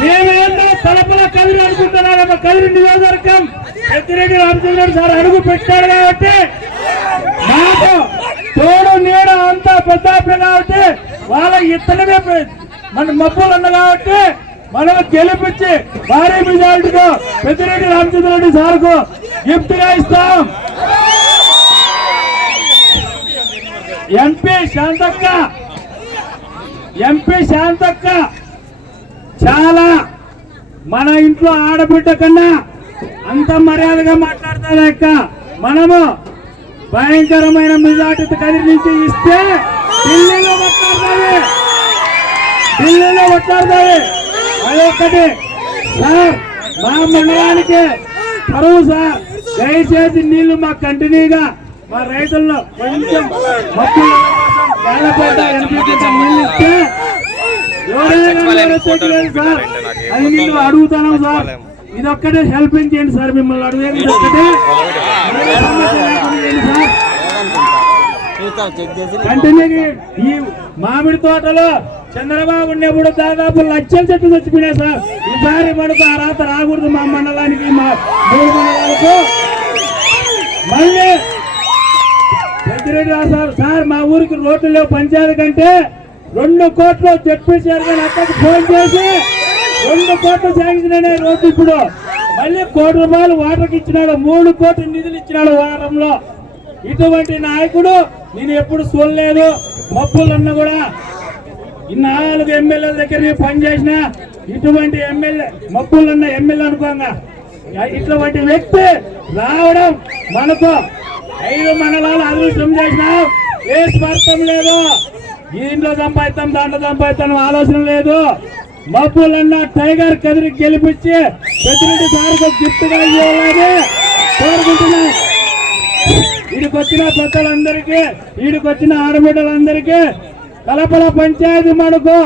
మేమేంటో తలపల కదిరి అనుకుంటున్నారమ్మ. కదిరి నియోజకవర్గం పెద్దిరెడ్డి రామచంద్ర సార్ అడుగు పెట్టాడు కాబట్టి మాకు తోడు నీడ అంతా పెద్దాప కాబట్టి వాళ్ళ ఇత్తనమే మన మబ్బులు ఉన్న కాబట్టి మనం గెలిపించి భారీ మెజారిటీతో పెద్దిరెడ్డి రామచంద్ర రెడ్డి సార్కు గిఫ్ట్ గా ఇస్తాం. ఎంపీ శాంతక్క చాలా మన ఇంట్లో ఆడబిడ్డ కన్నా అంత మర్యాదగా మాట్లాడతారు అక్క. మనము భయంకరమైన మెజార్టీ కదిరి నుంచి ఇస్తే ఢిల్లీలో కొట్లాడతాయి. అదొక్కటి సార్, మా మండలానికి కరువు సార్. దయచేసి నీళ్లు మాకు కంటిన్యూగా మా రైతుల్లో కొంచెం నీళ్ళు ఇస్తే సార్ అది నిన్ను అడుగుతున్నాం సార్. ఇదొక్కటే హెల్పింగ్ చేయండి సార్. మిమ్మల్ని అడిగేది ఇదొక్కటే. కంటిన్యూగా ఈ మామిడి తోటలో చంద్రబాబు ఉన్నప్పుడు దాదాపు లక్షల చెట్లు చచ్చిపోయినాయి సార్. ఈసారి మనకు ఆ రాత రాకూడదు మా మండలానికి, మా 3 మండలాలకు. మళ్ళీ పెద్దిరెడ్డి రాశారు సార్, మా ఊరికి రోడ్లు లేవు పంచాయతీ కంటే 2 కోట్లు చెప్పేశారు. కానీ అక్కడికి ఫోన్ చేసి 2 కోట్లు శాంక్షన్ అయిన రోడ్డు ఇప్పుడు మళ్ళీ 1 కోటి రూపాయలు వాటర్కి ఇచ్చినాడు, 3 కోట్లు నిధులు ఇచ్చినాడు వారంలో. ఇటువంటి నాయకుడు నేను ఎప్పుడు చూడలేదు. మప్పులన్న కూడా 4 ఎమ్మెల్యేల దగ్గర పనిచేసిన ఇటువంటి ఎమ్మెల్యే మప్పులన్న ఎమ్మెల్యే అనుకోగా ఇటువంటి వ్యక్తి రావడం మనకు 5 మండలాలు అదృష్టం చేసినాం. ఏ స్వార్థం లేదు. దీంట్లో సంపాదిస్తాం దాంట్లో సంపాదిస్తాం ఆలోచన లేదు. మబ్బులన్న టైగర్ కదిరి గెలిపించి పెద్దిరెడ్డి సార్కు గిఫ్ట్ గా ఇవ్వాలని కోరుకుంటున్నాం. ఈడికొచ్చిన పెద్దలందరికీ, ఈడికొచ్చిన ఆడబిడ్డలందరికీ కలపల పంచాయతీ మనకు